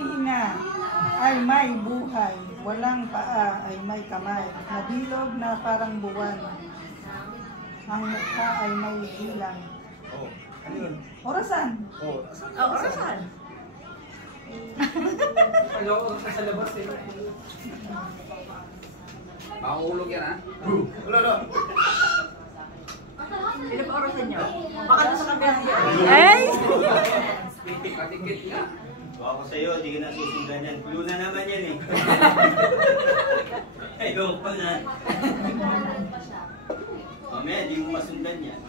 hihinga ay may buhay, walang paa ay may kamay, nabilog na parang buwan, ang mukha ay may bilang. Oh, ano yun? Orasan? Oh, Orasan. Sa labas eh. Makahulog yan ha? Wala. Ilan pa orasan nyo? Baka doon sa kabilang yun. Ay! Katikit nga. Ako sa'yo, di ka na susundan yan. Luna naman yan eh. Ayoko pa na. Mamaya, di mo masundan yan.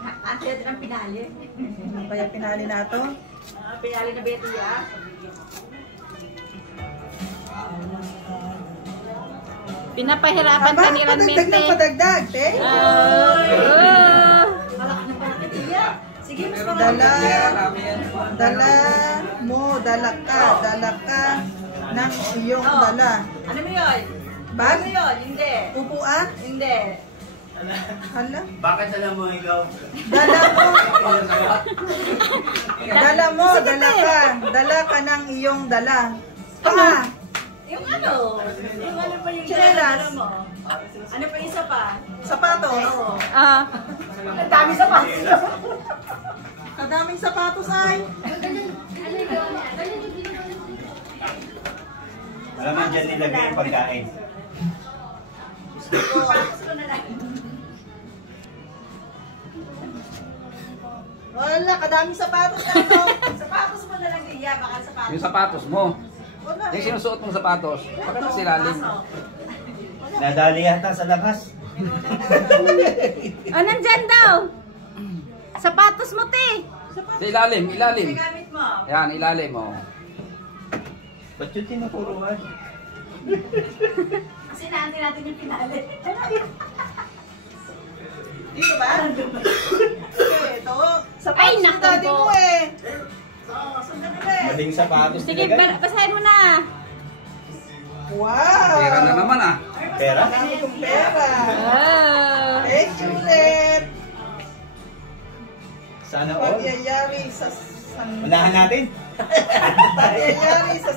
Ate, ito ng pinali. Ano kaya pinali na to? Pinali na Betty, ah. Pinapahirapan ka ni Padagdag Ranmente. ng padagdag, te. Malaki na pala katiya. Sige, mas marami. Dala ka ng iyong Oh. dala. Ano mo yun? Bag? Ano yun? Hindi. Upuan? Hindi. Hala. Bakit alam mo ikaw? Dala ka ng iyong dala. Pa! Yung ano? Yung ano pa yung Chinelas. mo? Ano pa yung isa pa? Sapatos. Oo. Ah. Ang dami sa pa. Kadaming sapatos ay. Alam mo dyan nilagay yung pagkain. Papas ko na lang. Wala, kadaming sapatos na ito. Sapatos mo na lang kaya. Baka sapatos. Yung sapatos mo. Wala Yung eh. sinusuot mong sapatos. Bakit sa silalim? Nadali yata sa labas. Oh, nandyan daw. Sapatos mo, te. Sa ilalim, ilalim. Gamit mo. Yan, ilalim mo. Ba't yung tinuturuan? Kasi naantin natin yung pinali. Dito ba? Okay, ito. Sapatos Ay, na naku daddy po. mo eh. Sundan ulit. Maling sapatos Sige, basahin mo na. Wow! Pera na naman ah. Pera? Dami kong pera. Oh. Thank you ulit. Sana all. Pagyayari sa Unahan natin. Pagyayari sa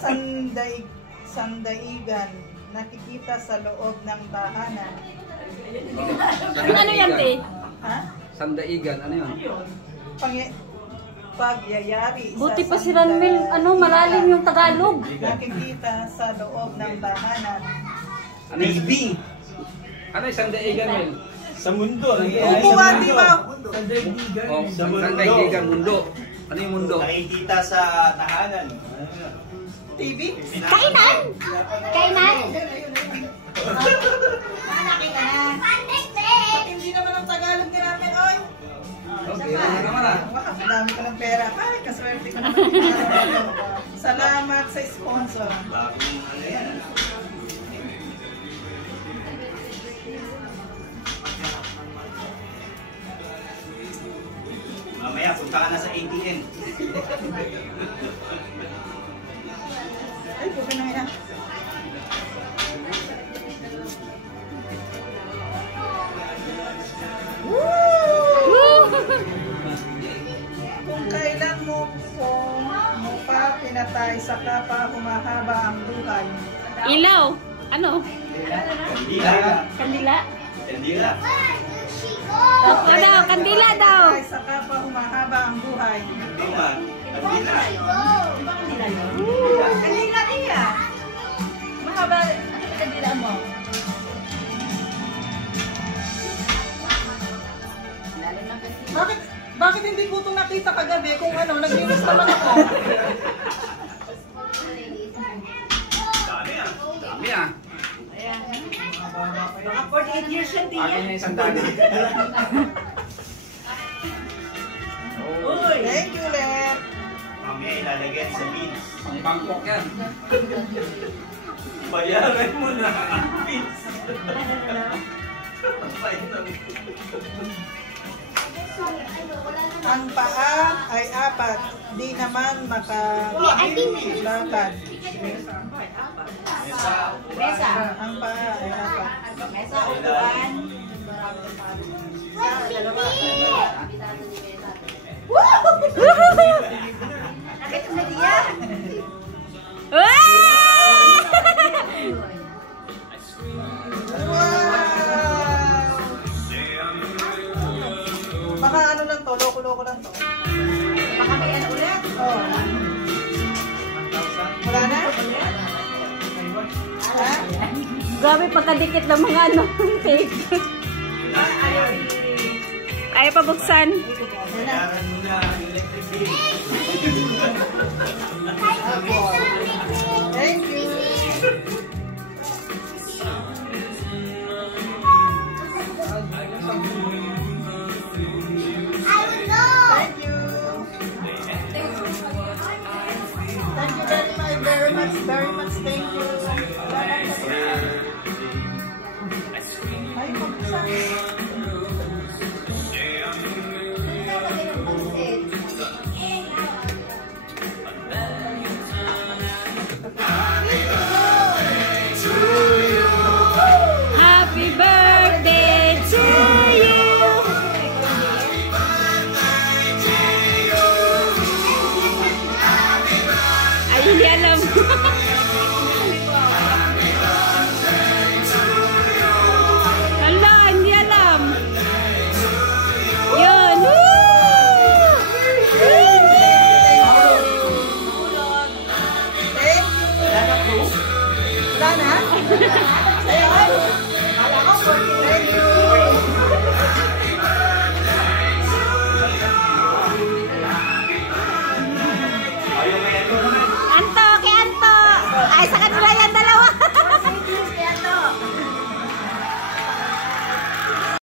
sandaigan. Nakikita sa loob ng tahanan. Ano yan, te? Ha? Sandaigan, ano yun? Pagyayari Buti pa si Ranmel, malalim yung Tagalog. Nakikita sa loob ng tahanan. Ano yung TV. Ano yung sandaigan, Mel? Sa mundo. Upuan, di ba? Oh, Sa mundo. sandaigan, mundo. Ano yung mundo? Nakikita sa tahanan. TV? Kainan! Kainan! Nakakita na. Ba't hindi naman ang Tagalog ka namin, oy? Okay, ano naman ah. Wow, dami ko ng pera. Ay, kaswerte ko naman. Salamat sa sponsor. Bagong ano yan. Mamaya, punta ka na sa ATM. Ay, pukin na yan. Kung kailan mo pa pinatay, saka pa humahaba ang buhay. Ilaw. Ano? Kandila. Kandila? Kandila. Opo daw, kandila daw. Pinatay, saka pa humahaba ang buhay. Kandila. Kandila. Di ba kandila yun? Kandila niya. Mahaba. Ano yung kandila mo? Lalim ng kandila. Bakit hindi ko ito nakita kagabi kung naglinis naman ako? Dami ah. Dami ah. Ayan. Baka 48 years yan, Akin tiyan. yung isang dami. Uy! Thank you, Len. Mamaya ilalagay sa beans. Ang Bangkok yan. Bayaran mo na. Beans. Ang paa ay apat, di naman makalakad. Mesa. Ang paa ay apat. Mesa, upuan. Nakita na diya. Grabe, pagkadikit ng mga ano, tape. Ayaw pa buksan. Bayaran mo na ang electric bill. Thank you. Thank you. Thank you very much, thank you. Ay, pagkasan.